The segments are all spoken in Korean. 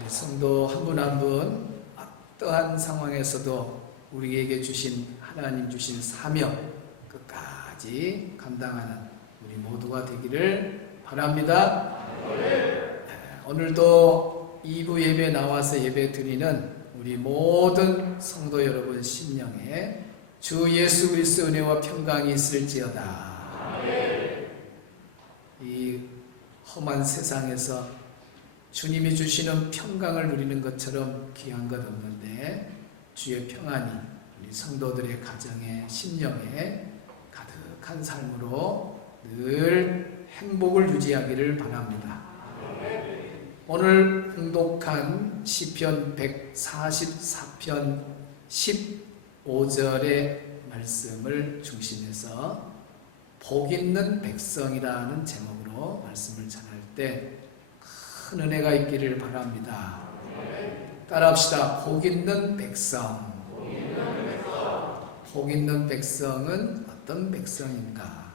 우리 성도 한 분 한 분 어떠한 상황에서도 우리에게 주신 하나님 주신 사명 끝까지 감당하는 우리 모두가 되기를 바랍니다. 오늘도 2부 예배 나와서 예배 드리는 우리 모든 성도 여러분 심령에 주 예수 그리스도 은혜와 평강이 있을지어다. 이 험한 세상에서 주님이 주시는 평강을 누리는 것처럼 귀한 것 없는데 주의 평안이 우리 성도들의 가정에 심령에 가득한 삶으로 늘 행복을 유지하기를 바랍니다. 오늘 봉독한 시편 144편 15절의 말씀을 중심해서 복 있는 백성이라는 제목으로 말씀을 전할 때 큰 은혜가 있기를 바랍니다. 따라합시다. 복 있는 백성. 복 있는 백성은 어떤 백성인가?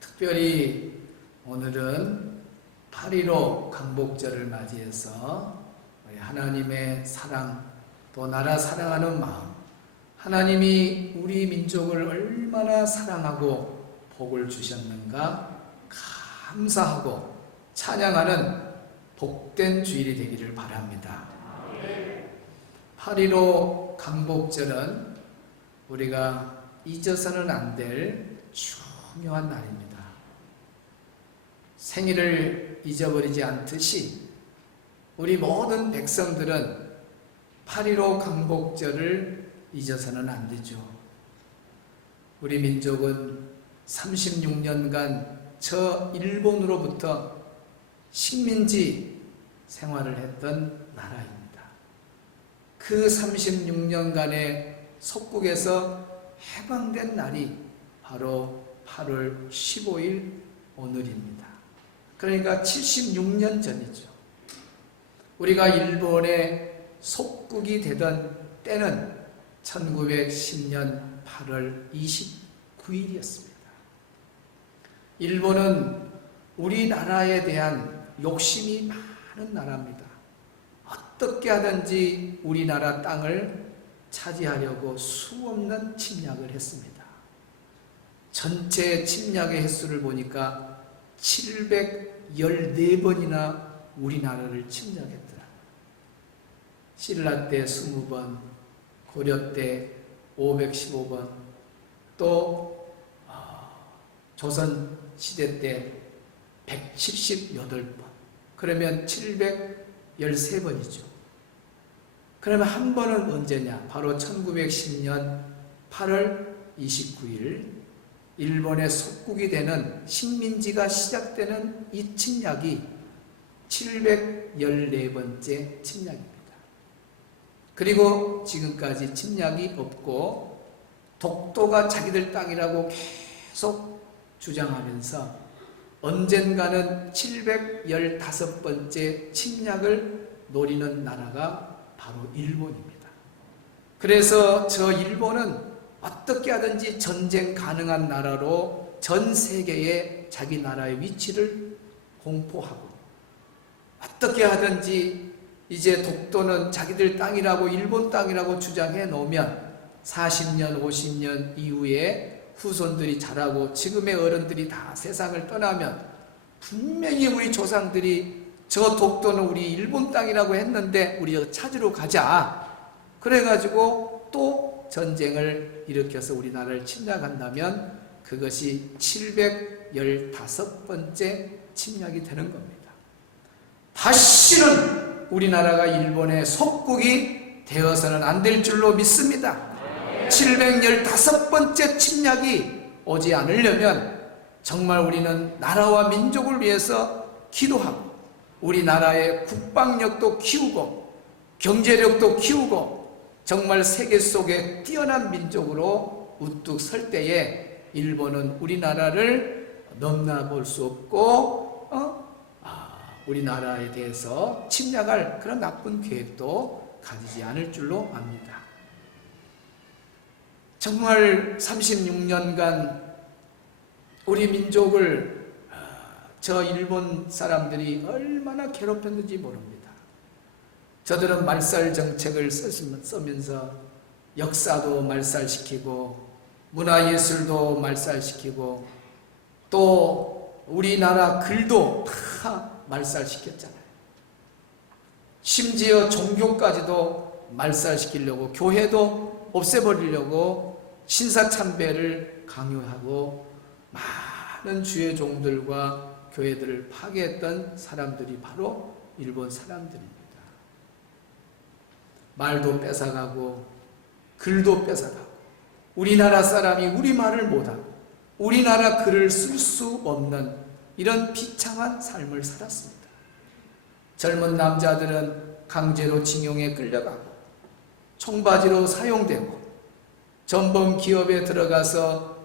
특별히 오늘은 8.15 강복절을 맞이해서 하나님의 사랑, 또 나라 사랑하는 마음, 하나님이 우리 민족을 얼마나 사랑하고 복을 주셨는가 감사하고 찬양하는 복된 주일이 되기를 바랍니다. 8.15 강복절은 우리가 잊어서는 안 될 중요한 날입니다. 생일을 잊어버리지 않듯이 우리 모든 백성들은 8.15 강복절을 잊어서는 안 되죠. 우리 민족은 36년간 저 일본으로부터 식민지 생활을 했던 나라입니다. 그 36년간의 속국에서 해방된 날이 바로 8월 15일 오늘입니다. 그러니까 76년 전이죠. 우리가 일본의 속국이 되던 때는 1910년 8월 29일이었습니다. 일본은 우리나라에 대한 욕심이 많은 나라입니다. 어떻게 하든지 우리나라 땅을 차지하려고 수없는 침략을 했습니다. 전체 침략의 횟수를 보니까 714번이나 우리나라를 침략했더라. 신라 때 20번, 고려 때 515번, 또 조선 시대 때 178번, 그러면 713번이죠. 그러면 한 번은 언제냐? 바로 1910년 8월 29일 일본의 속국이 되는 식민지가 시작되는 이 침략이 714번째 침략입니다. 그리고 지금까지 침략이 없고 독도가 자기들 땅이라고 계속 주장하면서 언젠가는 715번째 침략을 노리는 나라가 바로 일본입니다. 그래서 저 일본은 어떻게 하든지 전쟁 가능한 나라로 전 세계에 자기 나라의 위치를 공포하고, 어떻게 하든지 이제 독도는 자기들 땅이라고 일본 땅이라고 주장해 놓으면 40년 50년 이후에 후손들이 자라고 지금의 어른들이 다 세상을 떠나면 분명히 우리 조상들이 저 독도는 우리 일본 땅이라고 했는데 우리 찾으러 가자. 그래가지고 또 전쟁을 일으켜서 우리나라를 침략한다면 그것이 715번째 침략이 되는 겁니다. 다시는 우리나라가 일본의 속국이 되어서는 안 될 줄로 믿습니다. 715번째 침략이 오지 않으려면 정말 우리는 나라와 민족을 위해서 기도하고 우리나라의 국방력도 키우고 경제력도 키우고 정말 세계 속에 뛰어난 민족으로 우뚝 설 때에 일본은 우리나라를 넘나볼 수 없고 우리나라에 대해서 침략할 그런 나쁜 계획도 가지지 않을 줄로 압니다. 정말 36년간 우리 민족을 저 일본 사람들이 얼마나 괴롭혔는지 모릅니다. 저들은 말살 정책을 쓰면서 역사도 말살시키고 문화예술도 말살시키고 또 우리나라 글도 다 말살시켰잖아요. 심지어 종교까지도 말살시키려고, 교회도 없애버리려고 신사참배를 강요하고 많은 주의 종들과 교회들을 파괴했던 사람들이 바로 일본 사람들입니다. 말도 뺏어가고 글도 뺏어가고 우리나라 사람이 우리말을 못하고 우리나라 글을 쓸 수 없는 이런 비참한 삶을 살았습니다. 젊은 남자들은 강제로 징용에 끌려가고 청바지로 사용되고 전범 기업에 들어가서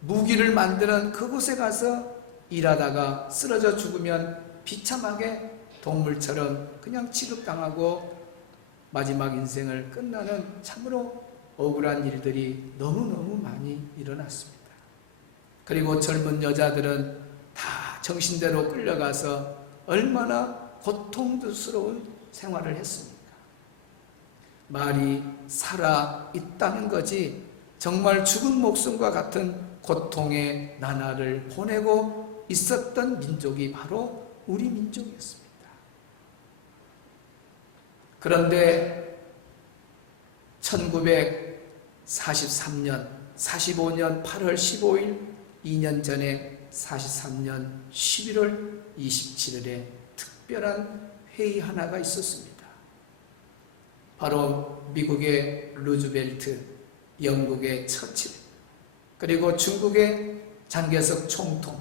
무기를 만드는 그곳에 가서 일하다가 쓰러져 죽으면 비참하게 동물처럼 그냥 취급당하고 마지막 인생을 끝나는 참으로 억울한 일들이 너무너무 많이 일어났습니다. 그리고 젊은 여자들은 다 정신대로 끌려가서 얼마나 고통스러운 생활을 했습니까? 말이 살아 있다는 거지 정말 죽은 목숨과 같은 고통의 나날을 보내고 있었던 민족이 바로 우리 민족이었습니다. 그런데 1943년, 45년 8월 15일 2년 전에 43년 11월 27일에 특별한 회의 하나가 있었습니다. 바로 미국의 루즈벨트, 영국의 처칠, 그리고 중국의 장개석 총통,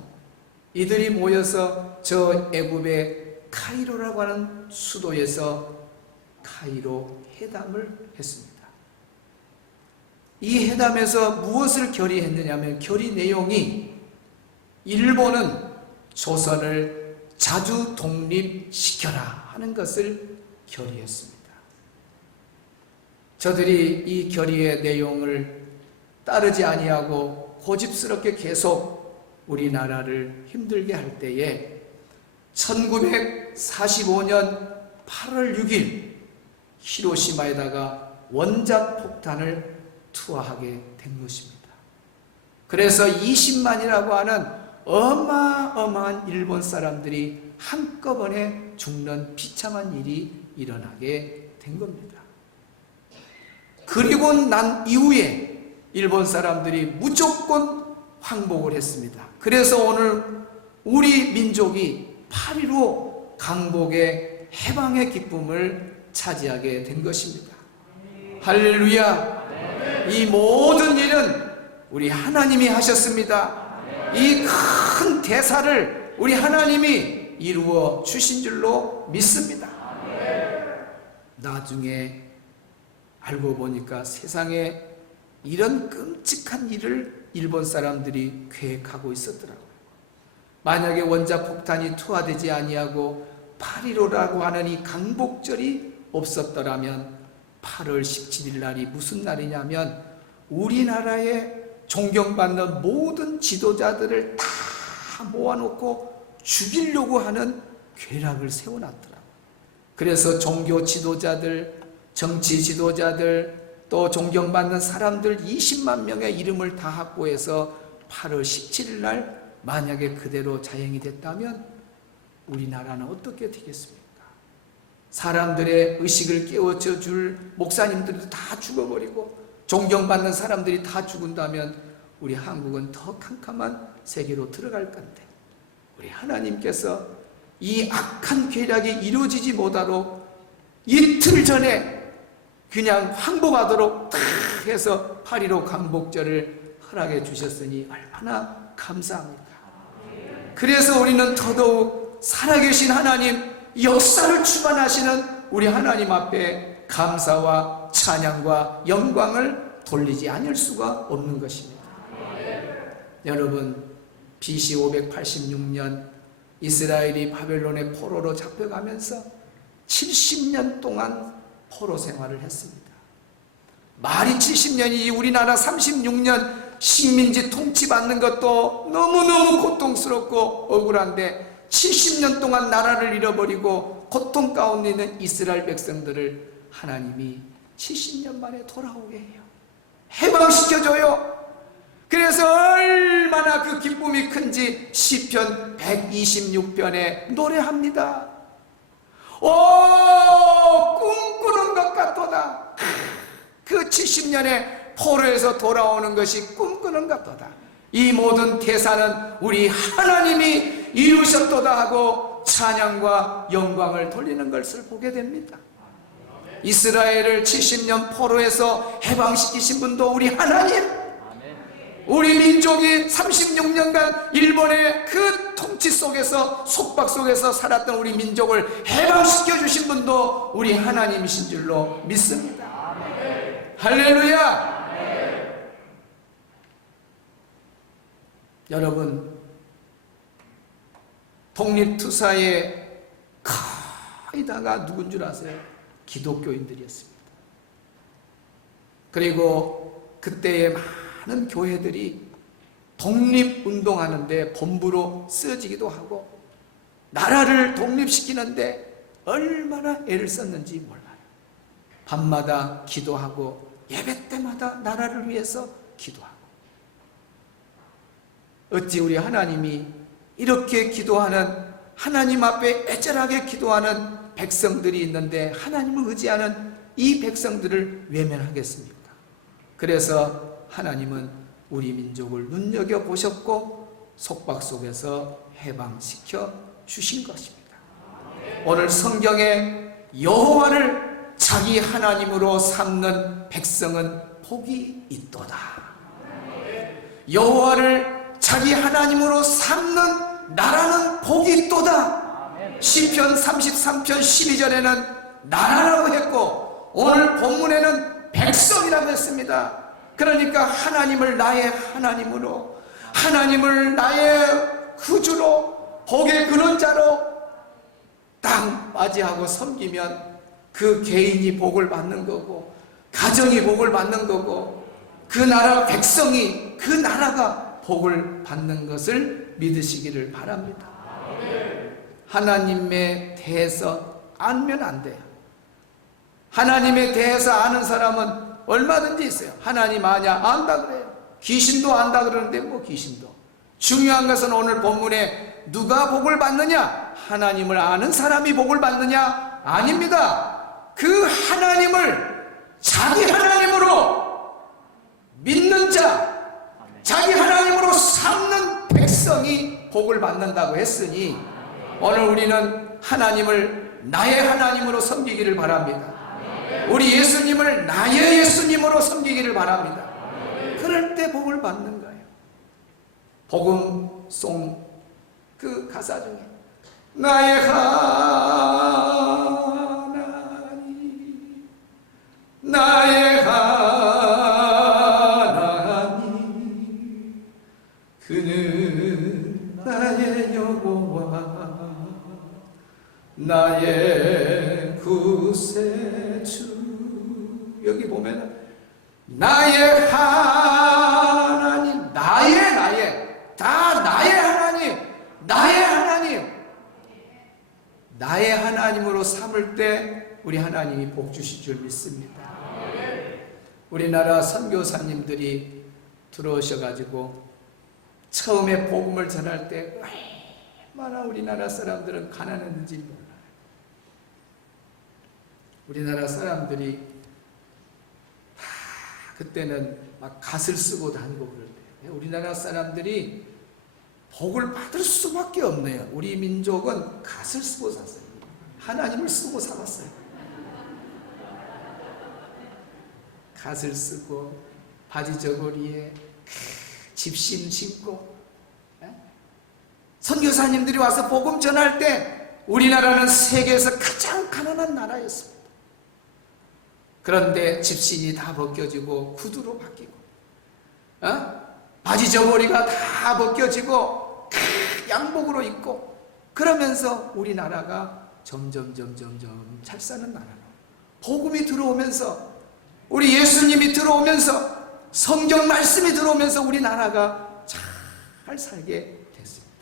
이들이 모여서 저 애굽의 카이로라고 하는 수도에서 카이로 회담을 했습니다. 이 회담에서 무엇을 결의했느냐면 결의 내용이 일본은 조선을 자주 독립시켜라 하는 것을 결의했습니다. 저들이 이 결의의 내용을 따르지 아니하고 고집스럽게 계속 우리나라를 힘들게 할 때에 1945년 8월 6일 히로시마에다가 원자폭탄을 투하하게 된 것입니다. 그래서 20만이라고 하는 어마어마한 일본 사람들이 한꺼번에 죽는 비참한 일이 일어나게 된 겁니다. 그리고 난 이후에 일본 사람들이 무조건 항복을 했습니다. 그래서 오늘 우리 민족이 8.15 강복의 해방의 기쁨을 차지하게 된 것입니다. 할렐루야! 이 모든 일은 우리 하나님이 하셨습니다. 이 큰 대사를 우리 하나님이 이루어 주신 줄로 믿습니다. 나중에 알고 보니까 세상에 이런 끔찍한 일을 일본 사람들이 계획하고 있었더라고요. 만약에 원자폭탄이 투하되지 아니하고 8.15라고 하는 이 강복절이 없었더라면 8월 17일 날이 무슨 날이냐면 우리나라에 존경받는 모든 지도자들을 다 모아놓고 죽이려고 하는 괴략을 세워놨더라고요. 그래서 종교 지도자들, 정치 지도자들, 또 존경받는 사람들 20만 명의 이름을 다 확보해서 8월 17일 날 만약에 그대로 자행이 됐다면 우리나라는 어떻게 되겠습니까? 사람들의 의식을 깨워줘 줄 목사님들도 다 죽어버리고 존경받는 사람들이 다 죽은다면 우리 한국은 더 캄캄한 세계로 들어갈 건데 우리 하나님께서 이 악한 계략이 이루어지지 못하도록 이틀 전에 그냥 항복하도록 다 해서 8.15 강복절을 허락해 주셨으니 얼마나 감사합니까? 그래서 우리는 더더욱 살아계신 하나님, 역사를 주관하시는 우리 하나님 앞에 감사와 찬양과 영광을 돌리지 않을 수가 없는 것입니다. 여러분, BC 586년 이스라엘이 바벨론의 포로로 잡혀가면서 70년 동안 포로 생활을 했습니다. 말이 70년이지 우리나라 36년 식민지 통치받는 것도 너무너무 고통스럽고 억울한데 70년 동안 나라를 잃어버리고 고통 가운데 있는 이스라엘 백성들을 하나님이 70년 만에 돌아오게 해요. 해방시켜줘요. 그래서 얼마나 그 기쁨이 큰지 시편 126편에 노래합니다. 오, 꿈꾸는 것 같도다. 그 70년에 포로에서 돌아오는 것이 꿈꾸는 것 같도다. 이 모든 대사는 우리 하나님이 이루셨도다 하고 찬양과 영광을 돌리는 것을 보게 됩니다. 이스라엘을 70년 포로에서 해방시키신 분도 우리 하나님, 우리 민족이 36년간 일본의 그 통치 속에서 속박 속에서 살았던 우리 민족을 해방시켜 주신 분도 우리 하나님이신 줄로 믿습니다. 할렐루야. 여러분, 독립투사의 거의 다가 누군 줄 아세요? 기독교인들이었습니다. 그리고 그때의 많은 교회들이 독립운동하는데 본부로 쓰여지기도 하고 나라를 독립시키는데 얼마나 애를 썼는지 몰라요. 밤마다 기도하고 예배 때마다 나라를 위해서 기도하고. 어찌 우리 하나님이 이렇게 기도하는, 하나님 앞에 애절하게 기도하는 백성들이 있는데 하나님을 의지하는 이 백성들을 외면하겠습니까? 그래서 하나님은 우리 민족을 눈여겨보셨고 속박 속에서 해방시켜 주신 것입니다. 오늘 성경에 여호와를 자기 하나님으로 삼는 백성은 복이 있도다. 여호와를 자기 하나님으로 삼는 나라는 복이 있도다. 시편 33편 12절에는 나라라고 했고 오늘 본문에는 백성이라고 했습니다. 그러니까 하나님을 나의 하나님으로, 하나님을 나의 구주로, 복의 근원자로 딱 맞이하고 섬기면 그 개인이 복을 받는 거고 가정이 복을 받는 거고 그 나라 백성이, 그 나라가 복을 받는 것을 믿으시기를 바랍니다. 하나님에 대해서 알면 안 돼요. 하나님에 대해서 아는 사람은 얼마든지 있어요. 하나님 아냐? 안다 그래요. 귀신도 안다 그러는데 뭐 귀신도. 중요한 것은 오늘 본문에 누가 복을 받느냐? 하나님을 아는 사람이 복을 받느냐? 아닙니다. 그 하나님을 자기 하나님으로 믿는 자, 자기 하나님으로 삼는 백성이 복을 받는다고 했으니 오늘 우리는 하나님을 나의 하나님으로 섬기기를 바랍니다. 우리 예수님을 나의 예수님으로 섬기기를 바랍니다. 그럴 때 복을 받는 거예요. 복음송 그 가사 중에 나의 하나님, 나의 하나님, 그는 나의 여호와, 나의 구세주. 여기 보면 나의 하나님, 나의 다 나의 하나님, 나의 하나님, 나의 하나님으로 삼을 때 우리 하나님이 복 주실 줄 믿습니다. 우리나라 선교사님들이 들어오셔가지고 처음에 복음을 전할 때 얼마나 우리나라 사람들은 가난했는지 몰라요. 우리나라 사람들이 다 그때는 막 갓을 쓰고 다니고 그럴 때 우리나라 사람들이 복을 받을 수밖에 없네요. 우리 민족은 갓을 쓰고 살았어요. 하나님을 쓰고 살았어요. 갓을 쓰고 바지 저고리에 집신 신고. 선교사님들이 와서 복음 전할 때 우리나라는 세계에서 가장 가난한 나라였습니다. 그런데 집신이 다 벗겨지고 구두로 바뀌고 바지 저고리가 다 벗겨지고 양복으로 입고 그러면서 우리나라가 점점 잘 사는 나라로 복음이 들어오면서 우리 예수님이 들어오면서 성경 말씀이 들어오면서 우리나라가 잘 살게 됐습니다.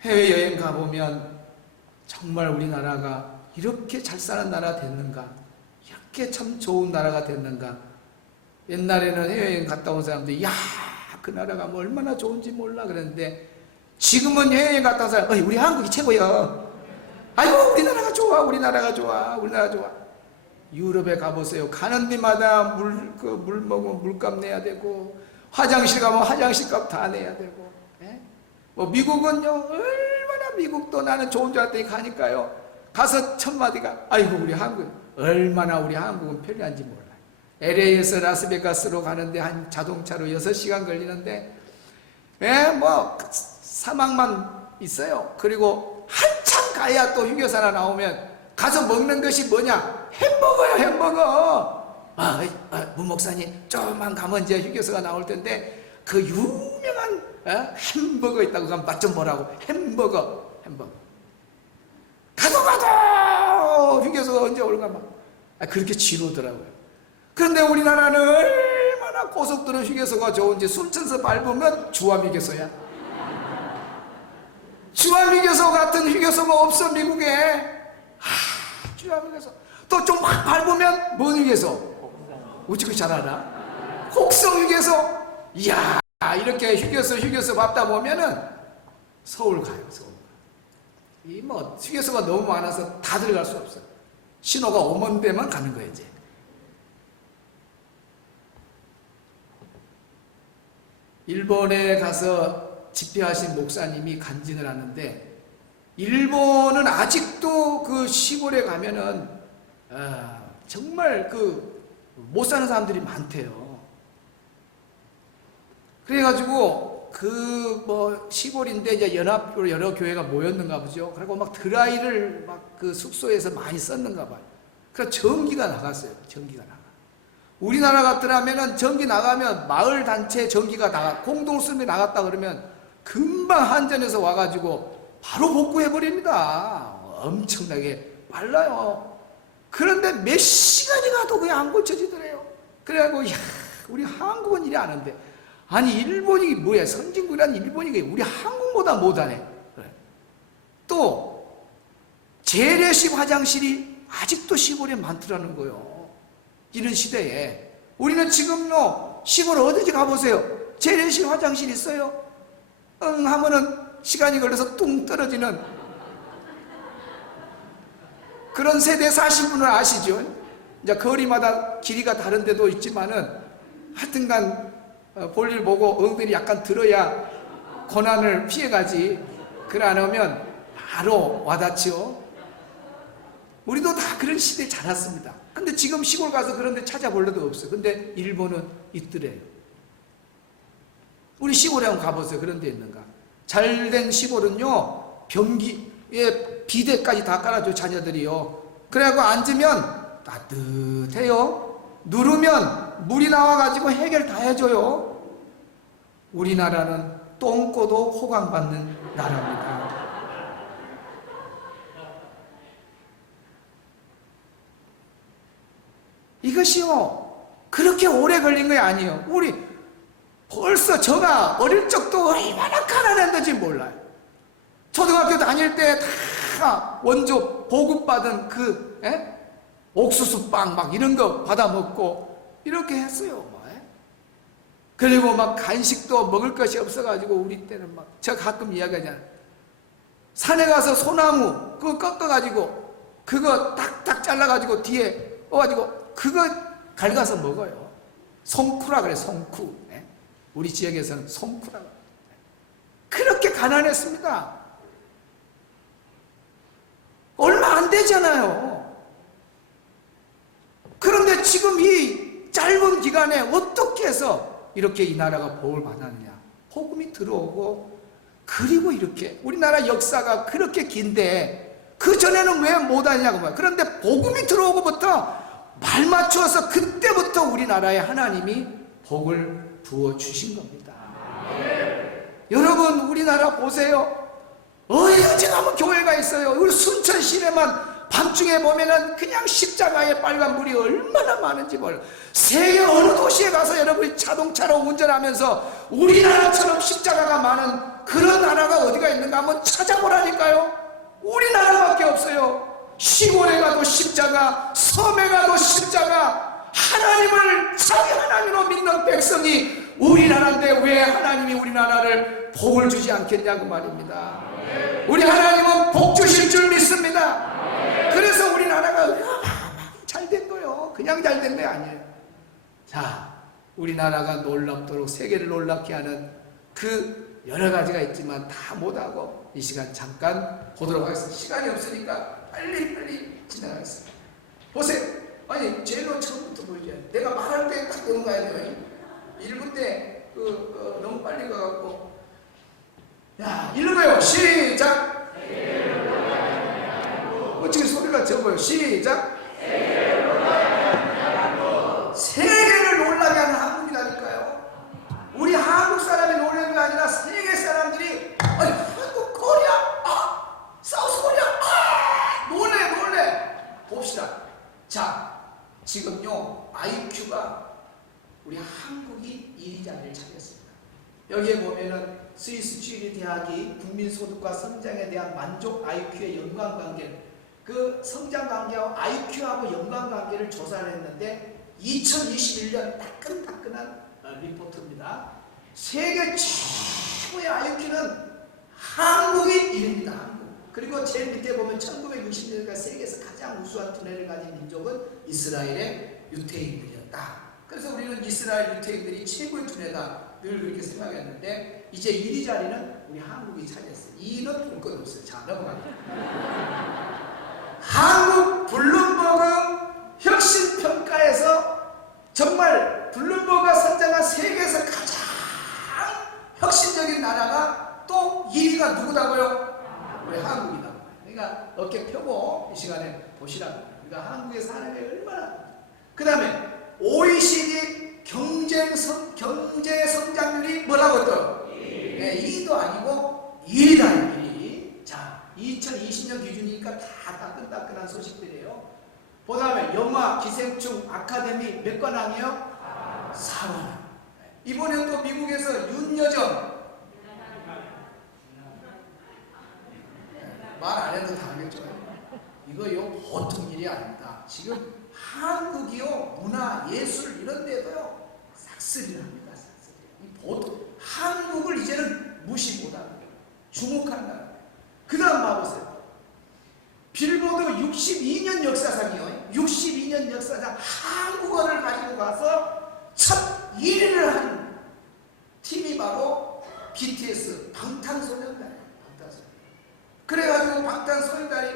해외여행 가보면 정말 우리나라가 이렇게 잘 사는 나라 됐는가? 이렇게 참 좋은 나라가 됐는가? 옛날에는 해외여행 갔다 온 사람들이 야, 그 나라가 뭐 얼마나 좋은지 몰라 그랬는데 지금은 해외여행 갔다 온 사람 우리 한국이 최고야. 아이고 우리나라가 좋아, 우리나라가 좋아, 우리나라 좋아. 유럽에 가보세요. 가는 데마다 물 먹으면 물값 내야 되고, 화장실 가면 화장실 값 다 내야 되고, 예? 뭐 미국은요, 얼마나 미국도 나는 좋은 줄 알았더니 가니까요, 가서 첫 마디가, 아이고 우리 한국, 얼마나 우리 한국은 편리한지 몰라요. LA에서 라스베가스로 가는데 한 자동차로 6시간 걸리는데, 예, 뭐 사막만 있어요. 그리고 한참 가야 또 휴게소 하나 나오면 가서 먹는 것이 뭐냐? 햄버거야, 햄버거. 문 목사님, 조금만 가면 이제 휴게소가 나올 텐데, 그 유명한 햄버거 있다고 가면 맛 좀 보라고. 햄버거. 가도 휴게소가 언제 올까 막. 그렇게 지루더라고요. 그런데 우리나라는 얼마나 고속도로 휴게소가 좋은지 순천서 밟으면 주암휴게소야. 주암휴게소 같은 휴게소가 없어, 미국에. 주암휴게소. 또 좀 확 밟으면 뭔 휴게소? 어찌 잘 알아? 혹성휴게소. 이야, 이렇게 휴게소 밟다 보면은 서울 가요, 서울. 이 뭐 휴게소가 너무 많아서 다 들어갈 수 없어요. 신호가 오면 되면 가는 거예요, 이제. 일본에 가서 집회하신 목사님이 간증을 하는데, 일본은 아직도 그 시골에 가면은 정말 그 못 사는 사람들이 많대요. 그래가지고 그 뭐 시골인데 이제 연합으로 여러 교회가 모였는가 보죠. 그리고 막 드라이를 막 그 숙소에서 많이 썼는가 봐요. 그래서 전기가 나갔어요. 전기가 나가. 우리나라 같더라면은 전기 나가면 마을 단체 전기가 공동수업이 나갔다 그러면 금방 한전에서 와가지고 바로 복구해 버립니다. 엄청나게 빨라요. 그런데 몇 시간이 가도 그게 안 고쳐지더래요. 그래가지고 야, 우리 한국은 이래 안 하는데, 아니 일본이 뭐야, 선진국이란 일본이 우리 한국보다 못하네. 그래. 또 재래식 화장실이 아직도 시골에 많더라는 거예요. 이런 시대에 우리는 지금요, 시골 어디지 가보세요. 재래식 화장실 있어요? 응 하면은 시간이 걸려서 뚱 떨어지는 그런 세대 사신 분은 아시죠? 이제 거리마다 길이가 다른 데도 있지만은 하여튼간 볼일 보고 엉덩이 약간 들어야 고난을 피해가지. 그래 안 하면 바로 와닿죠. 우리도 다 그런 시대에 자랐습니다. 근데 지금 시골 가서 그런 데 찾아볼 래도 없어요. 근데 일본은 있더래요. 우리 시골에 한번 가보세요. 그런 데 있는가. 잘된 시골은요, 변기에 비데까지 다 깔아줘, 자녀들이요. 그래갖고 앉으면 따뜻해요. 누르면 물이 나와가지고 해결 다 해줘요. 우리나라는 똥꼬도 호강받는 나라입니다. 이것이요, 그렇게 오래 걸린 게 아니에요. 우리 벌써 저가 어릴 적도 얼마나 가난했는지 몰라요. 초등학교 다닐 때 다 원조 보급받은 그 옥수수빵 막 이런 거 받아 먹고 이렇게 했어요. 그리고 막 간식도 먹을 것이 없어가지고 우리 때는 막, 저 가끔 이야기하잖아요. 산에 가서 소나무 그거 꺾어가지고 그거 딱딱 잘라가지고 뒤에 어가지고 그거 갈가서 먹어요. 송쿠라 그래, 송쿠. 우리 지역에서는 송쿠라. 그렇게 가난했습니다. 얼마 안 되잖아요. 그런데 지금 이 짧은 기간에 어떻게 해서 이렇게 이 나라가 복을 받았느냐. 복음이 들어오고, 그리고 이렇게 우리나라 역사가 그렇게 긴데 그 전에는 왜 못하냐고 말이에요. 그런데 복음이 들어오고부터 말 맞추어서 그때부터 우리나라에 하나님이 복을 부어 주신 겁니다. 여러분, 우리나라 보세요. 어디 가면 교회가 있어요. 우리 순천 시내만 밤중에 보면은 그냥 십자가에 빨간 불이 얼마나 많은지 몰라요. 세계 어느 도시에 가서 여러분이 자동차로 운전하면서 우리나라처럼 십자가가 많은 그런 나라가 어디가 있는가 한번 찾아보라니까요. 우리나라밖에 없어요. 시골에 가도 십자가, 섬에 가도 십자가. 하나님을 자기 하나님으로 믿는 백성이 우리나라인데 왜 하나님이 우리나라를 복을 주지 않겠냐고 말입니다. 우리 하나님은 복 주실 줄 믿습니다. 그래서 우리나라가 잘 된 거예요. 그냥 잘 된 게 아니에요. 자, 우리나라가 놀랍도록 세계를 놀랍게 하는 그 여러 가지가 있지만 다 못하고 이 시간 잠깐 보도록 하겠습니다. 시간이 없으니까 빨리 지나가겠습니다. 보세요. 아니 제일 처음부터 보이죠. 내가 말할 때 딱 넘어가야 돼요. 1분 때 너무 빨리 가갖고 야 읽어요. 시작. 어떻게 소리가 적어요. 시작. 세계를 놀라게 하는 한국이라니까요. 우리 한국 사람이 놀라는 게 아니라 세계 사람들이 아니 한국 코리아 사우스 코리아 놀래 봅시다. 자 지금요 IQ가 우리 한국이 1위 자리를 차지했습니다. 여기에 보면은 스위스 쥐리 대학이 국민소득과 성장에 대한 만족 IQ의 연관관계, 그 성장관계와 IQ하고 연관관계를 조사를 했는데 2021년 따끈따끈한 리포트입니다. 세계 최고의 IQ는 한국이 1위입니다. 한국. 그리고 제일 밑에 보면 1960년대까지 세계에서 가장 우수한 두뇌를 가진 민족은 이스라엘의 유태인들이었다. 그래서 우리는 이스라엘 유태인들이 최고의 두뇌다 늘 그렇게 생각했는데 이제 1위 자리는 우리 한국이 차지했어요. 2위는 볼 것 없어요. 자 넘어갑니다. 한국 블룸버그 혁신평가에서 정말 블룸버그가 선정한 세계에서 가장 혁신적인 나라가 또 2위가 누구다고요? 우리 한국이다. 그러니까 어깨 펴고 이 시간에 보시라고. 우리가 한국에 사는 게 얼마나. 그 다음에 OECD 경제 성장률이 뭐라고 또? 네, 2위도 아니고 1위다. 1위. 자, 2020년 기준이니까 다 따끈따끈한 소식들이에요. 그 다음에 영화, 기생충, 아카데미 몇 관왕이요? 4관왕. 이번에 또 미국에서 윤여정 말 안 해도 다 알겠죠? 이거요 보통 일이 아닙니다. 지금 한국이요 문화, 예술 이런 데도요 싹쓸이를 합니다. 싹쓸이. 이 보통 한국을 이제는 무시 못합니다. 주목한다. 그 다음 봐보세요. 빌보드 62년 역사상이요. 62년 역사상 한국어를 가지고 가서 첫 1위를 한 팀이 바로 BTS 방탄소년단이에요. 그래가지고 방탄소년단이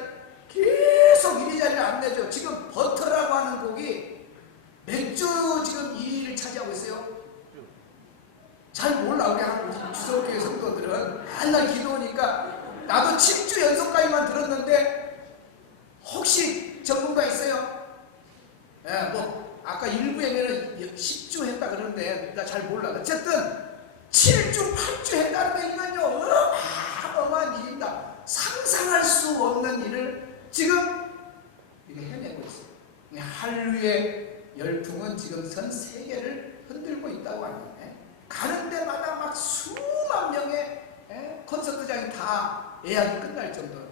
계속 1위 자리를 안 내죠. 지금 버터라고 하는 곡이 몇 주 지금 2위를 차지하고 있어요. 잘 몰라. 우리 한국 주석교회 성도들은 맨날 기도하니까 나도 7주 연속까지만 들었는데 혹시 전문가 있어요? 예, 뭐 아까 일부에는 10주 했다 그러는데 나 잘 몰라. 어쨌든 7주, 8주 했다는 이건요 어마어마한 일입니다. 상상할 수 없는 일을 지금 이게 해내고 있어요. 한류의 열풍은 지금 전 세계를 흔들고 있다고 합니다. 가는 데마다 막 수만 명의 콘서트장이 다 예약이 끝날 정도로.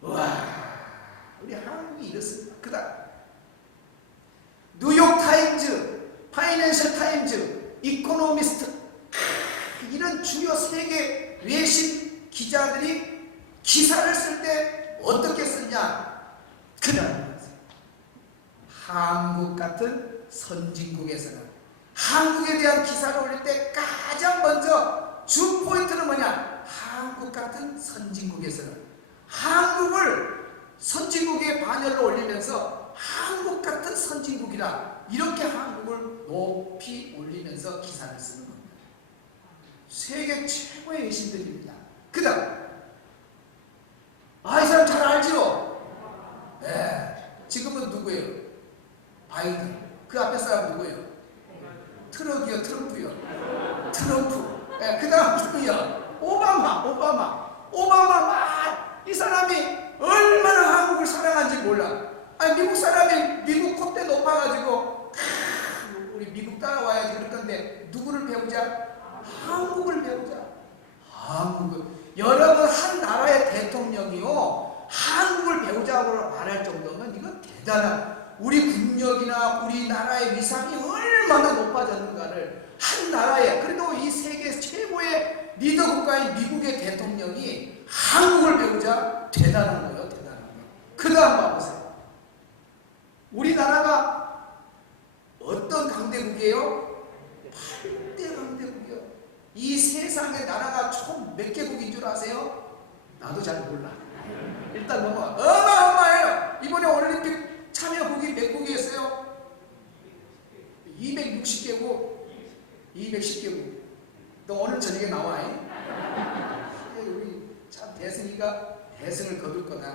와, 우리 한국이 이렇습니다. 그 다음 뉴욕타임즈, 파이낸셜 타임즈, 이코노미스트 이런 주요 세계 외신 기자들이 기사를 쓸 때 어떻게 쓰냐? 그냥 한국 같은 선진국에서는 한국에 대한 기사를 올릴 때 가장 먼저 주 포인트는 뭐냐? 한국 같은 선진국에서는 한국을 선진국의 반열로 올리면서 한국 같은 선진국이라 이렇게 한국을 높이 올리면서 기사를 쓰는 겁니다. 세계 최고의 외신들입니다. 그 다음 이 사람 잘 알죠? 네. 지금은 누구예요? 바이든. 그 앞에 사람 누구예요? 트럭이요, 트럼프요. 트럼프. 네. 그 다음 누구야? 오바마. 이 사람이 얼마나 한국을 사랑한지 몰라. 아니, 미국 사람이 미국 콧대 높아가지고 우리 미국 따라와야지 그럴 건데 누구를 배우자? 한국을 배우자. 한국을. 여러분 한 나라의 대통령이요 한국을 배우자고 말할 정도면 이건 대단한, 우리 국력이나 우리나라의 위상이 얼마나 높아졌는가를, 한 나라에, 그래도 이 세계 최고의 리더 국가인 미국의 대통령이 한국을 배우자, 대단한 거예요. 대단한 거. 그 다음 봐보세요. 우리나라가 어떤 강대국이에요? 8대 강대국이에요. 이 세상에 나라가 총 몇 개국인 줄 아세요? 나도 잘 몰라. 일단 넘어가. 어마어마해요. 이번에 올림픽 참여국이 몇 국이었어요? 260개국, 210개국. 너 오늘 저녁에 나와. 우리 참 대승을 거둘 거다.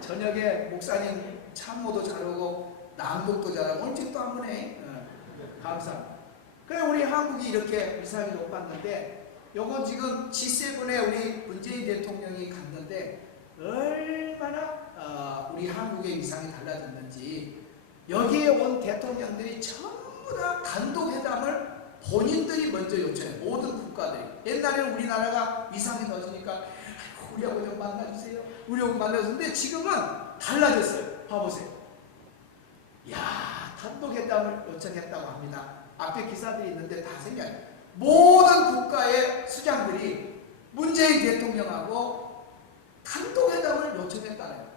저녁에 목사님 참모도 잘하고 낭독도 잘하고 오늘 집도 한 번 해. 감사. 그래, 우리 한국이 이렇게 위상이 높았는데, 요건 지금 G7에 우리 문재인 대통령이 갔는데 얼마나 우리 한국의 위상이 달라졌는지, 여기에 온 대통령들이 전부 다 단독회담을 본인들이 먼저 요청해요. 모든 국가들이. 옛날에는 우리나라가 위상이 넣어주니까 우리하고 좀 만나주세요, 우리하고 만나주는데 지금은 달라졌어요. 봐보세요. 야, 단독회담을 요청했다고 합니다. 앞에 기사들이 있는데 다 생겨요. 모든 국가의 수장들이 문재인 대통령하고 단독회담을 요청했다는 거예요.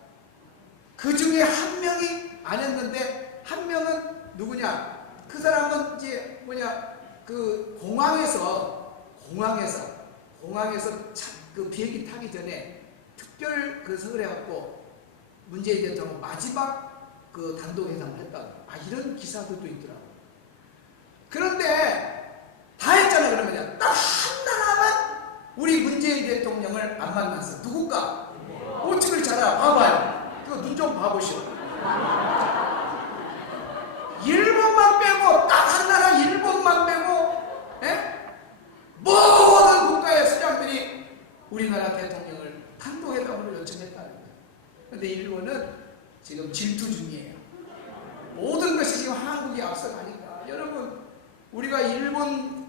그 중에 한 명이 안 했는데, 한 명은 누구냐? 그 사람은 이제 뭐냐? 그 공항에서 그 비행기 타기 전에 특별 그 서울에 갖고 문재인 대통령 마지막 그 단독회담을 했다고. 이런 기사들도 있더라고요. 그런데 다 했잖아요. 그러면 딱 한 나라만 우리 문재인 대통령을 안 만났어. 누굴까? 어떻게 잘 알아? 봐봐요. 그거 눈 좀 봐보시오. 일본만 빼고, 딱 한 나라 일본만 빼고, 모든 국가의 수장들이 우리나라 대통령을 단독회담으로 요청했다는 거예요. 그런데 일본은 지금 질투 중이에요. 모든 것이 지금 한국이 앞서가니까. 여러분, 우리가 일본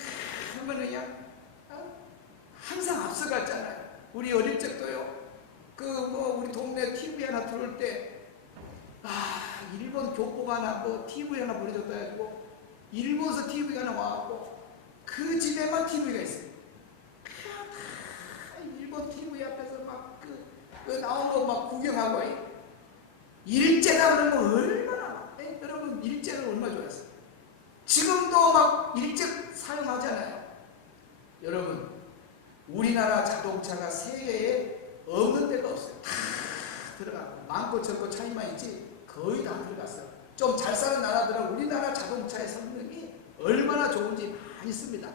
하면 그냥 항상 앞서갔잖아요. 우리 어릴 적도요. 우리 동네 TV 하나 들어올 때, 일본 교포가 하나 TV 하나 보내줬다 해가지고 일본에서 TV가 하나 와갖고 그 집에만 TV가 있어요. 일본 TV 앞에서 막 나온 거 막 구경하고, 일제다 그러면 얼마나 여러분 일제를 얼마나 좋아했어요. 지금도 막 일제 사용하잖아요. 여러분, 우리나라 자동차가 세계에 없는 데가 없어요. 다 들어가고, 많고 적고 차이만 있지 거의 다 들어갔어요. 좀 잘 사는 나라들은 우리나라 자동차의 성능이 얼마나 좋은지 많이 씁니다.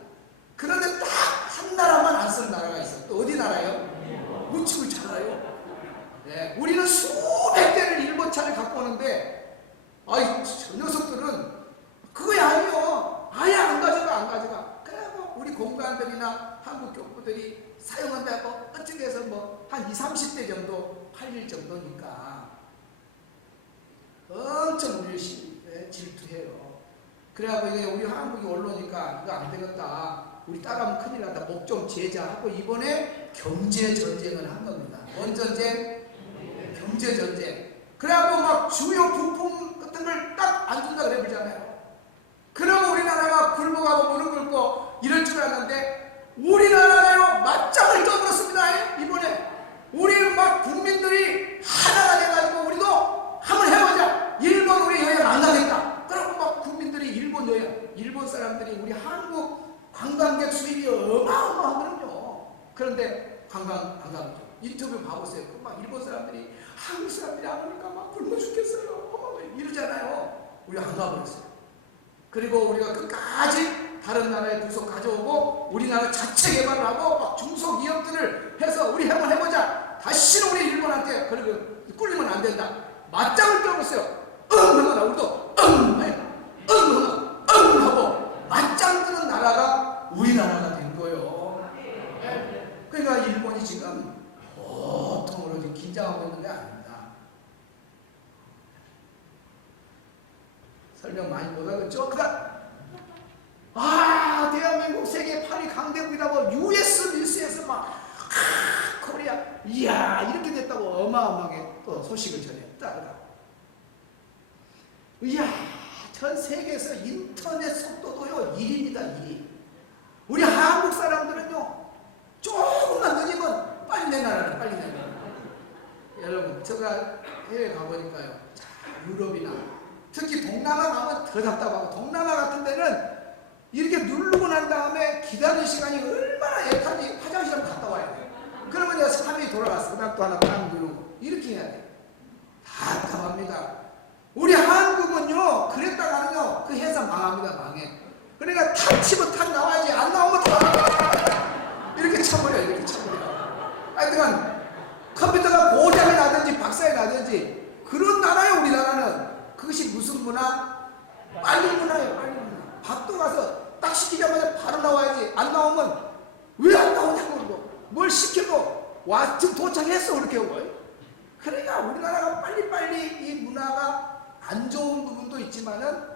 그런데 딱 한 나라만 안 쓰는 나라가 있어요. 또 어디 나라요? 우측을 잘라요. 네, 우리는 수백 대를 일본 차를 갖고 오는데, 저 녀석들은 그거야 아니요. 아예 안 가져가. 그래고 우리 공무원들이나 한국 교포들이 사용한다고 어떻게 해서 한 20, 30대 정도 팔릴 정도니까 엄청 우리를 질투해요. 그래갖고 이게 우리 한국이 올라오니까 이거 안 되겠다. 우리 따라하면 큰일 난다. 목 좀 제자하고 이번에 경제전쟁을 한 겁니다. 뭔 전쟁? 경제전쟁. 그래갖고 막 주요 부품 같은 걸 딱 안 준다 그래 보잖아요. 그러면 우리나라가 굶어가고 무릎 꿇고 이럴 줄 알았는데 우리나라요 맞짱을 떠버렸습니다. 이번에 우리 막 국민들이 하나가 돼가지고 우리도 한번 해보자. 일본 우리 여행 안 가겠다. 그러고 막 국민들이 일본 여행, 일본 사람들이 우리 한국 관광객 수입이 어마어마하거든요. 그런데 관광 안 가죠. 인터뷰 봐보세요. 막 일본 사람들이 한국 사람들이 안 오니까 막 굶어 죽겠어요. 이러잖아요. 우리 안 가버렸어요. 그리고 우리가 끝까지 다른 나라의 부속 가져오고 우리나라 자체 개발을 하고 막 중소기업들을 해서 우리 한번 해보자. 다시는 우리 일본한테 그리고 꿀리면 안 된다. 맞짱을 떠봤어요. 하거나 우리도 하고 맞짱 뜨는 나라가 우리나라가 된 거예요. 그러니까 일본이 지금 보통으로 지금 긴장하고 있는 게 아닙니다. 설명 많이 못하겠죠? 대한민국 세계 8위 강대국이라고 US 뉴스에서 막 코리아 이야 이렇게 됐다고 어마어마하게 또 소식을 전했다. 이야 전 세계에서 인터넷 속도도요 1위입니다. 1위. 우리 한국 사람들은요 조금만 늦으면 빨리 내 나라를 빨리 내 나라. 여러분 제가 해외 가보니까요 유럽이나 특히 동남아 가면 더 답답하고 동남아 같은 데는 이렇게 누르고 난 다음에 기다리는 시간이 얼마나 애타지 화장실 한번 갔다 와야 돼. 그러면 내가 3일이 돌아갔어. 그 다음 또 하나 딱 누르고 이렇게 해야 돼. 답답합니다. 우리 한국은요 그랬다가는요 그 회사 망합니다. 망해. 그러니까 탁 치면 탁 나와야지 안 나오면 탁 이렇게 쳐버려. 이렇게 쳐버려. 하여튼 컴퓨터가 고장이 나든지 박살이 나든지 그런 나라예요. 우리나라는. 그것이 무슨 문화? 빨리 문화예요. 빨리 문화. 밥도 가서 딱 시키자마자 바로 나와야지. 안 나오면 왜 안 나오냐고 그러고 뭘 시키고 와 지금 도착했어 그렇게 하고. 그러니까 우리나라가 빨리빨리 이 문화가 안 좋은 부분도 있지만은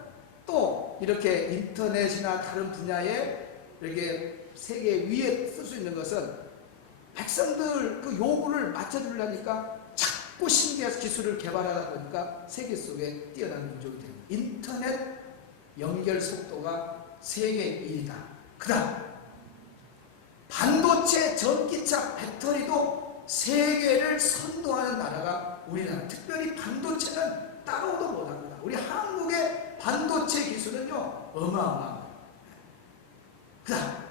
또 이렇게 인터넷이나 다른 분야에 이렇게 세계 위에 쓸 수 있는 것은 백성들 그 요구를 맞춰주려니까 자꾸 신기해서 기술을 개발하다 보니까 세계 속에 뛰어난 민족이 됩니다. 인터넷 연결 속도가 세계 1위다. 그 다음 반도체, 전기차, 배터리도 세계를 선도하는 나라가 우리나라. 특별히 반도체는 따라오도 못합니다. 우리 한국의 반도체 기술은요 어마어마합니다. 그 다음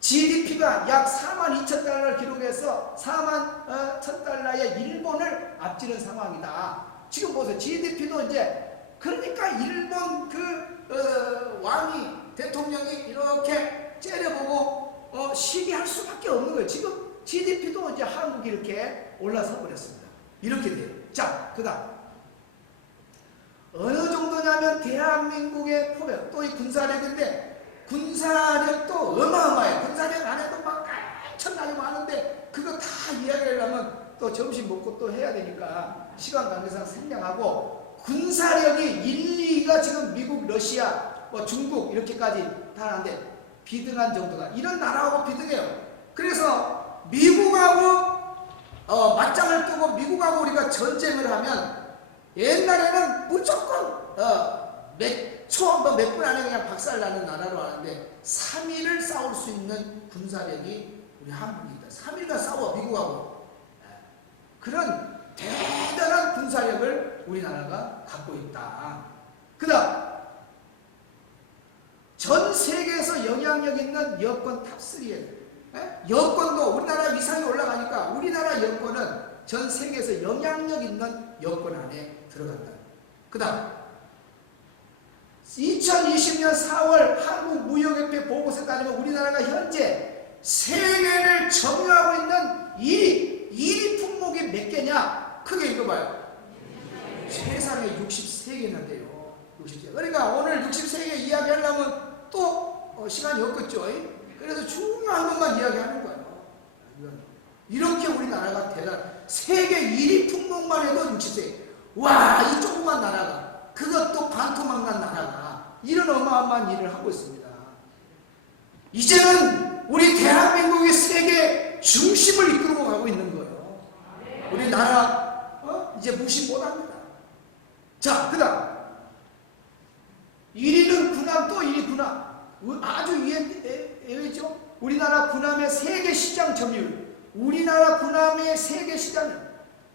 GDP가 약 42,000달러를 기록해서 41,000달러의 일본을 앞지른 상황이다. 지금 보세요. GDP도 이제 그러니까 일본 왕이 대통령이 이렇게 째려보고 시기할 수밖에 없는 거예요. 지금 GDP도 이제 한국이 이렇게 올라서 버렸습니다. 이렇게 돼요. 자, 그 다음 어느 정도냐면 대한민국의 포병 또 이 군사력인데 군사력도 어마어마해요. 군사력 안에도 막 엄청나게 많은데 그거 다 이야기하려면 또 점심 먹고 또 해야 되니까 시간 관계상 생략하고 군사력이 1, 2가 지금 미국, 러시아, 뭐 중국 이렇게까지 다 하는데 비등한 정도가 이런 나라하고 비등해요. 그래서 미국하고 맞짱을 뜨고 미국하고 우리가 전쟁을 하면 옛날에는 무조건 몇 분 안에 그냥 박살나는 나라로 하는데 3일을 싸울 수 있는 군사력이 우리 한국이다. 3일간 싸워 미국하고. 그런 대단한 군사력을 우리나라가 갖고 있다. 그 다음 전 세계에서 영향력 있는 여권 탑3에 여권도 우리나라 위상이 올라가니까 우리나라 여권은 전 세계에서 영향력 있는 여권 안에 들어간다. 그 다음 2020년 4월 한국무역협회 보고서에 따르면 우리나라가 현재 세계를 점유하고 있는 1위 품목이 몇 개냐? 크게 읽어봐요. 세상에 63개나 돼요. 63개. 그러니까 오늘 63개 이야기하려면 또 시간이 없겠죠. 그래서 중요한 것만 이야기하는 거예요. 이렇게 우리나라가 대단. 세계 1위 품목만 해도 60세. 와, 이 조그만 나라가 그것도 반토막난 나라가 이런 어마어마한 일을 하고 있습니다. 이제는 우리 대한민국이 세계 중심을 이끌고 가고 있는 거예요. 우리나라 이제 무시 못합니다. 자, 그 다음 1위는 군함, 또 1위 군함. 아주 예외죠. 우리나라 군함의 세계 시장 점유율. 우리나라 군함의 세계 시장률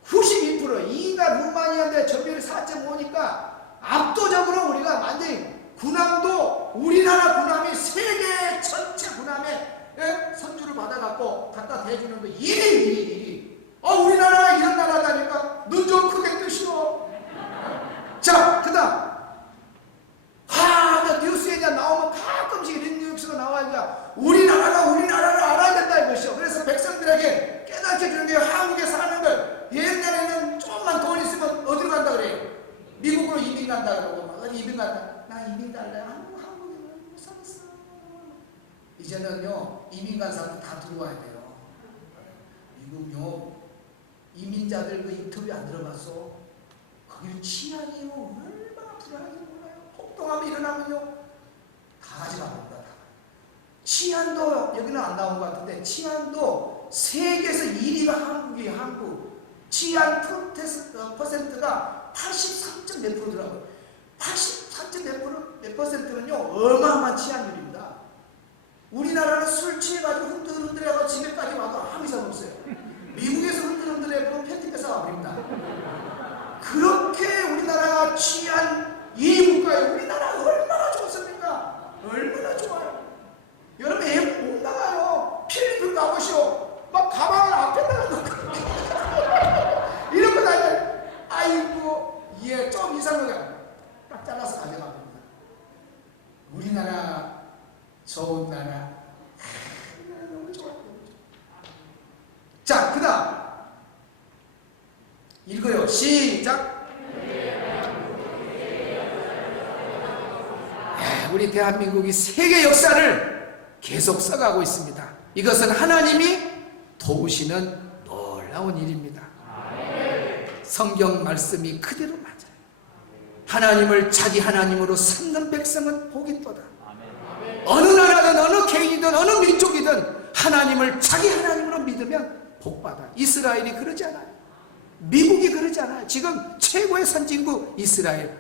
92%. 2위가 루마니아인데 점유율 4.5니까 압도적으로 우리가 완전히 군함도 우리나라 군함이 세계 전체 군함에 선주를 받아갖고 갖다 대주는 거 1위. 우리나라가 이런 나라다니까 눈 좀 크게 뜨시오. 자, 그 다음 뉴스에 나오면 가끔씩 이런 뉴스가 나와야 우리나라를 알아야 된다 이것이요. 그래서 백성들에게 깨닫게 주는 게 한국에 사는 걸. 옛날에는 조금만 돈 있으면 어디로 간다 그래요? 미국으로 이민 간다 그러고 막 어디 이민 간다. 나 이민 갈래. 한국에는 무서웠어. 이제는요 이민 간 사람들 다 들어와야 돼요. 미국요 이민자들 그 인터뷰 안 들어봤어? 거기는 치안이요 얼마나 불안한지 몰라요. 폭동하면 일어나면요 다 가져갑니다. 치안도 여기는 안 나온 것 같은데 치안도 세계에서 1위가 한국이에요. 한국. 치안 퍼센트가 83점 몇 프로더라고요. 83점 몇 퍼센트는요, 어마어마한 치안율입니다. 우리나라는 술 취해가지고 흔들흔들해가지고 집에까지 와도 아무 이상 없어요. 미국에서 흔들흔들해보면 팬티 뺏어가버립니다. 그렇게 우리나라가 취한 이 국가에 우리나라 얼마나 좋습니까? 얼마나 좋아요. 여러분 애 못 나가요. 필리핀 가보시오. 막 가방을 앞에다가 놓고 이런 거 다니면 아이고 얘 좀 이상하게 딱 잘라서 가져갑니다. 우리나라 좋은 나라. 너무 좋아. 자, 그 다음 읽어요. 시작. 우리 대한민국이 세계 역사를 계속 써가고 있습니다. 이것은 하나님이 도우시는 놀라운 일입니다. 성경 말씀이 그대로 맞아요. 하나님을 자기 하나님으로 삼는 백성은 복이 또다. 어느 나라든 어느 개인이든 어느 민족이든 하나님을 자기 하나님으로 믿으면 복받아. 이스라엘이 그러지 않아요. 미국이 그러지 않아요. 지금 최고의 선진국 이스라엘,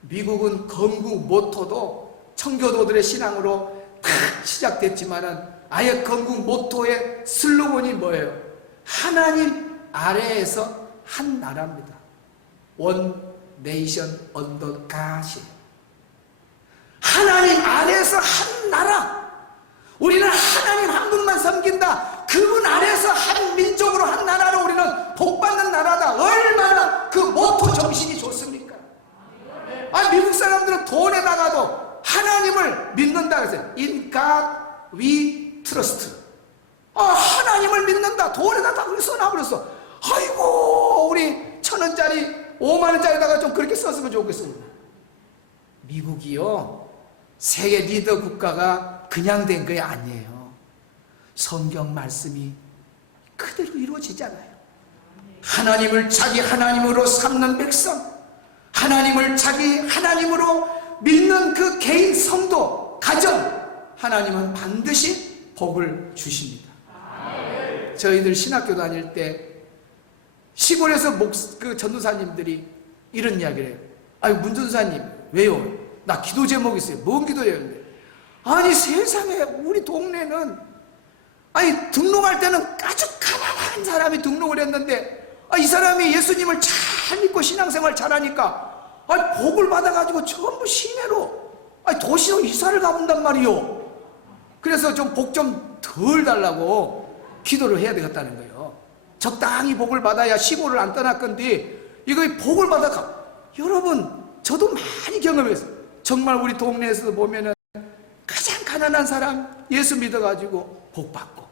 미국은 건국 모토도 청교도들의 신앙으로 다 시작됐지만은 아예 건국 모토의 슬로건이 뭐예요? 하나님 아래에서 한 나라입니다. One nation under God. 하나님 아래에서 한 나라. 우리는 하나님 한 분만 섬긴다. 그분 아래에서 한 민족으로 한 나라로 우리는 복받는 나라다. 얼마나 그 모토 정신이 좋습니까? 미국 사람들은 돈에다가도 하나님을 믿는다 그랬어요. In God we trust. 하나님을 믿는다. 돈에다 다 그렇게 써놔버렸어. 아이고 우리 1,000원짜리 5만원짜리다가 좀 그렇게 썼으면 좋겠습니다. 미국이요 세계 리더 국가가 그냥 된 게 아니에요. 성경 말씀이 그대로 이루어지잖아요. 하나님을 자기 하나님으로 삼는 백성, 하나님을 자기 하나님으로 믿는 그 개인 성도, 가정, 하나님은 반드시 복을 주십니다. 저희들 신학교 다닐 때 시골에서 그 전도사님들이 이런 이야기를 해요. 문 전도사님 왜요? 나 기도 제목이 있어요. 뭔 기도예요? 아니 세상에 우리 동네는 등록할 때는 아주 가난한 사람이 등록을 했는데 이 사람이 예수님을 잘 믿고 신앙생활 잘하니까 복을 받아가지고 전부 시내로 도시로 이사를 가본단 말이요. 그래서 좀 복 좀 덜 달라고 기도를 해야 되겠다는 거예요. 적당히 복을 받아야 시골을 안 떠날 건데 이거 복을 받아가. 여러분 저도 많이 경험했어요. 정말 우리 동네에서 보면은 가장 가난한 사람 예수 믿어가지고 복 받고,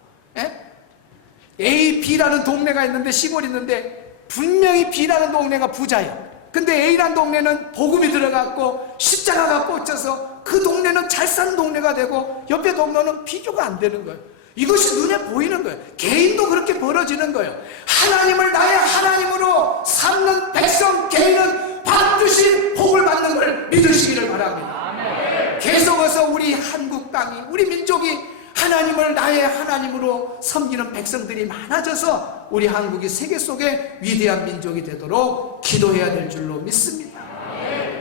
A, B라는 동네가 있는데 시골이 있는데 분명히 B라는 동네가 부자예요. 근데 A라는 동네는 복음이 들어갔고 십자가가 꽂혀서 그 동네는 잘 사는 동네가 되고 옆에 동네는 비교가 안 되는 거예요. 이것이 눈에 보이는 거예요. 개인도 그렇게 벌어지는 거예요. 하나님을 나의 하나님으로 삼는 백성 개인은 반드시 복을 받는 걸 믿으시기를 바랍니다. 계속해서 우리 한국 땅이, 우리 민족이 하나님을 나의 하나님으로 섬기는 백성들이 많아져서 우리 한국이 세계 속에 위대한 민족이 되도록 기도해야 될 줄로 믿습니다.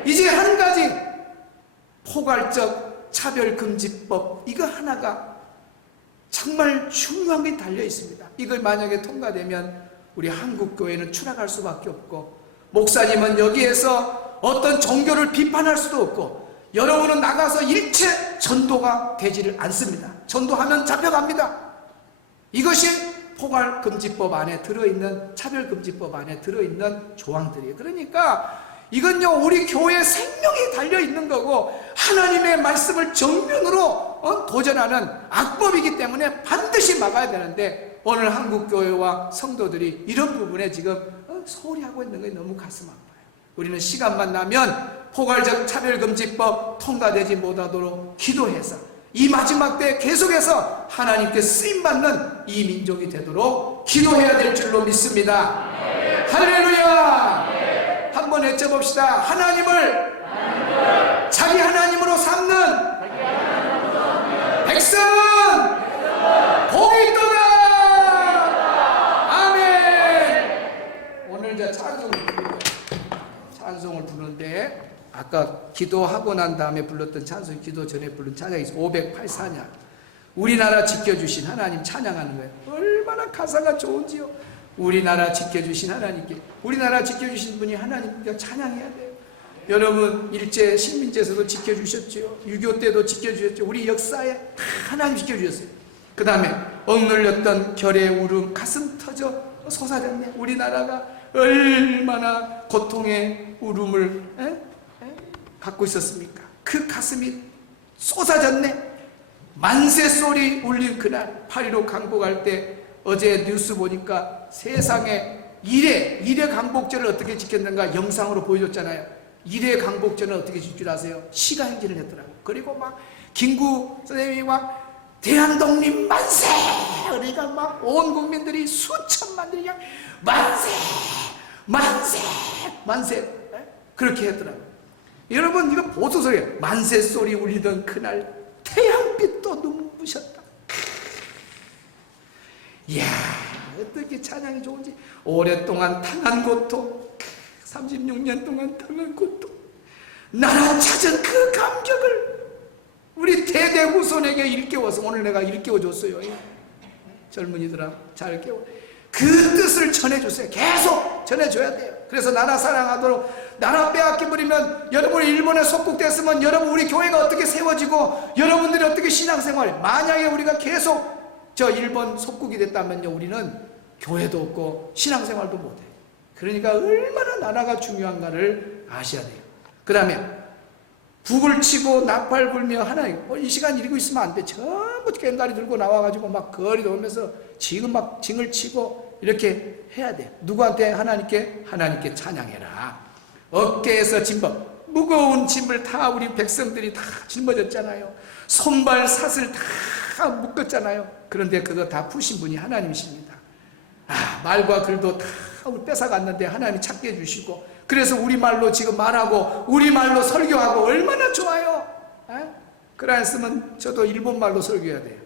이제 한 가지 포괄적 차별금지법, 이거 하나가 정말 중요한 게 달려 있습니다. 이걸 만약에 통과되면 우리 한국교회는 추락할 수밖에 없고, 목사님은 여기에서 어떤 종교를 비판할 수도 없고, 여러분은 나가서 일체 전도가 되지를 않습니다. 전도하면 잡혀갑니다. 이것이 포괄금지법 안에 들어있는, 차별금지법 안에 들어있는 조항들이에요. 그러니까 이건요 우리 교회의 생명이 달려있는 거고 하나님의 말씀을 정면으로 도전하는 악법이기 때문에 반드시 막아야 되는데, 오늘 한국교회와 성도들이 이런 부분에 지금 소홀히 하고 있는 게 너무 가슴 아파요. 우리는 시간만 나면 포괄적 차별금지법 통과되지 못하도록 기도해서 이 마지막 때 계속해서 하나님께 쓰임받는 이 민족이 되도록 기도해야 될 줄로 믿습니다. 할렐루야! 한번 외쳐봅시다. 하나님을 자기 하나님으로 삼는 백성은 복 우리가 찬송을 부르는 거예요. 찬송을 부르는데 아까 기도하고 난 다음에 불렀던 찬송, 기도 전에 부른 찬양이 584냐. 우리나라 지켜주신 하나님 찬양하는 거예요. 얼마나 가사가 좋은지요. 우리나라 지켜주신 하나님께, 우리나라 지켜주신 분이 하나님께 찬양해야 돼요. 여러분 일제 식민지에서도 지켜주셨죠. 6.25 때도 지켜주셨죠. 우리 역사에 다 하나님 지켜주셨어요. 그 다음에 억눌렸던 결의 울음 가슴 터져 솟아졌네. 우리나라가 얼마나 고통의 울음을 갖고 있었습니까? 그 가슴이 쏟아졌네. 만세 소리 울린 그날 8.15 강복할 때 어제 뉴스 보니까 세상에 1회 강복절을 어떻게 지켰는가 영상으로 보여줬잖아요. 1회 강복절은 어떻게 지킬 줄 아세요? 시가 행진을 했더라고요. 그리고 막 김구 선생님이 막 대한독립 만세! 그러니까 막 온 국민들이 수천만들이 그냥 만세! 만세! 만세! 그렇게 했더라고요. 여러분 이거 보소서예요. 만세 소리 울리던 그날 태양빛도 눈부셨다. 이야 어떻게 찬양이 좋은지. 오랫동안 당한 고통, 36년 동안 당한 고통, 나라 찾은 그 감격을 우리 대대후손에게 일깨워서 오늘 내가 일깨워줬어요. 젊은이들아 잘 깨워. 그 뜻을 전해주세요. 계속 전해줘야 돼요. 그래서 나라 사랑하도록. 나라 빼앗겨버리면 여러분이 일본에 속국됐으면 여러분 우리 교회가 어떻게 세워지고 여러분들이 어떻게 신앙생활. 만약에 우리가 계속 저 일본 속국이 됐다면요 우리는 교회도 없고 신앙생활도 못해요. 그러니까 얼마나 나라가 중요한가를 아셔야 돼요. 그 다음에 북을 치고 나팔 불며 하나님 이 시간 이러고 있으면 안 돼. 전부 꽹가리 들고 나와가지고 막 거리 돌면서 지금 막 징을 치고 이렇게 해야 돼. 누구한테? 하나님께 찬양해라. 어깨에서 짐벌, 무거운 짐을 다 우리 백성들이 다 짊어졌잖아요. 손발 삿을 다 묶었잖아요. 그런데 그거 다 푸신 분이 하나님이십니다. 말과 글도 다 우리 뺏어갔는데 하나님이 찾게 해주시고, 그래서 우리말로 지금 말하고 우리말로 설교하고 얼마나 좋아요. 그랬으면 저도 일본말로 설교해야 돼요.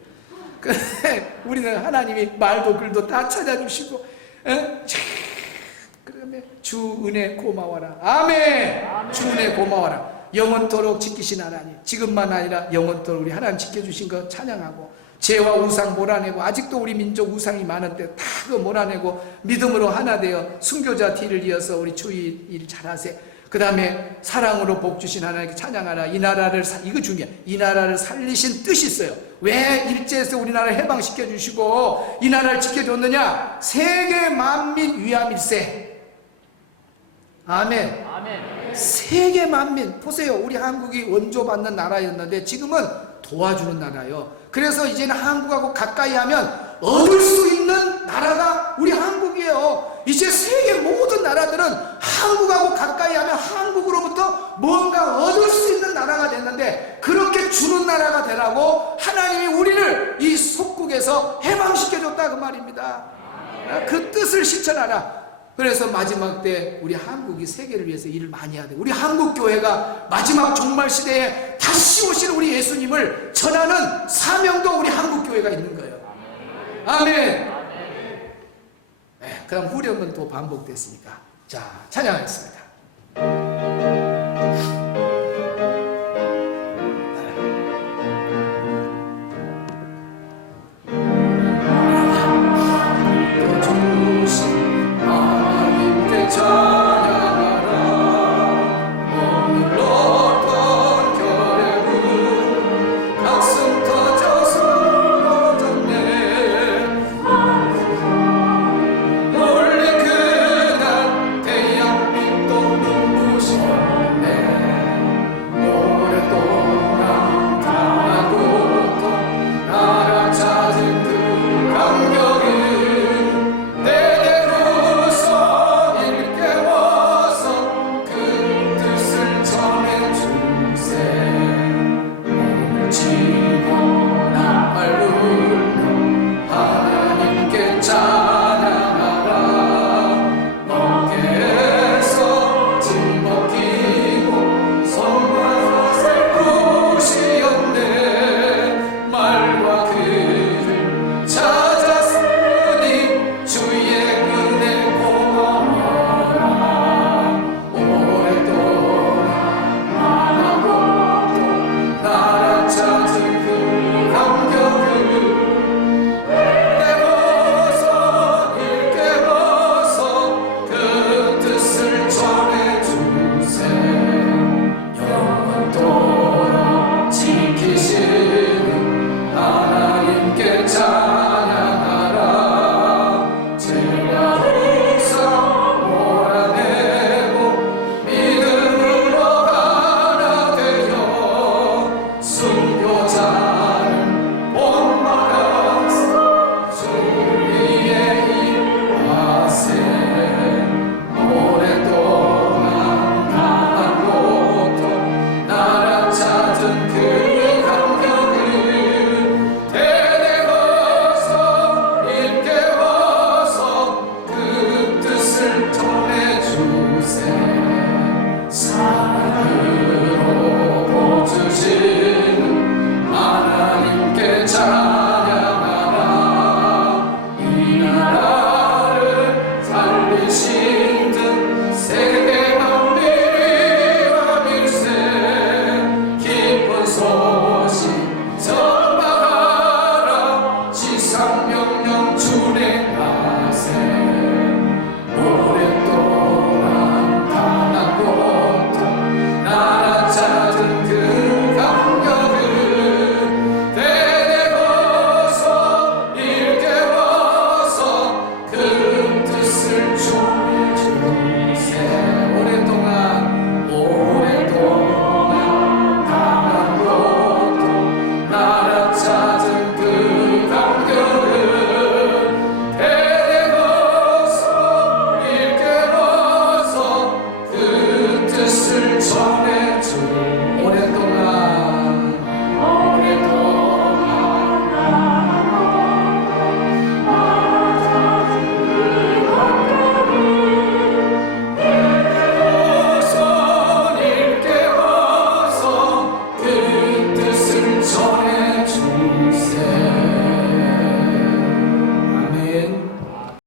우리는 하나님이 말도 글도 다 찾아주시고, 그러면 주 은혜 고마워라. 아멘. 주 은혜 고마워라. 영원토록 지키신 하나님, 지금만 아니라 영원토록 우리 하나님 지켜주신 거 찬양하고, 죄와 우상 몰아내고, 아직도 우리 민족 우상이 많은데 다 그거 몰아내고 믿음으로 하나 되어 순교자 뒤를 이어서 우리 주의 일 잘하세요. 그 다음에 사랑으로 복 주신 하나님께 찬양하라. 이 나라를 이거 중요해. 이 나라를 살리신 뜻이 있어요. 왜 일제에서 우리나라를 해방시켜 주시고 이 나라를 지켜줬느냐? 세계 만민 위함일세. 아멘. 아멘. 세계 만민. 보세요. 우리 한국이 원조받는 나라였는데 지금은 도와주는 나라예요. 그래서 이제는 한국하고 가까이 하면 얻을 수 있는 나라가 우리 한국이에요. 이제 세계 모든 나라들은 한국하고 가까이 하면 한국으로부터 뭔가 얻을 수 있는 나라가 됐는데, 그렇게 주는 나라가 되라고 하나님이 우리를 이 속국에서 해방시켜줬다 그 말입니다. 그 뜻을 실천하라. 그래서 마지막 때 우리 한국이 세계를 위해서 일을 많이 해야 돼. 우리 한국 교회가 마지막 종말 시대에 다시 오실 우리 예수님을 전하는 사명도 우리 한국 교회가 있는 거예요. 아멘. 그 다음 후렴은 또 반복됐으니까 자 찬양하겠습니다. 주 주세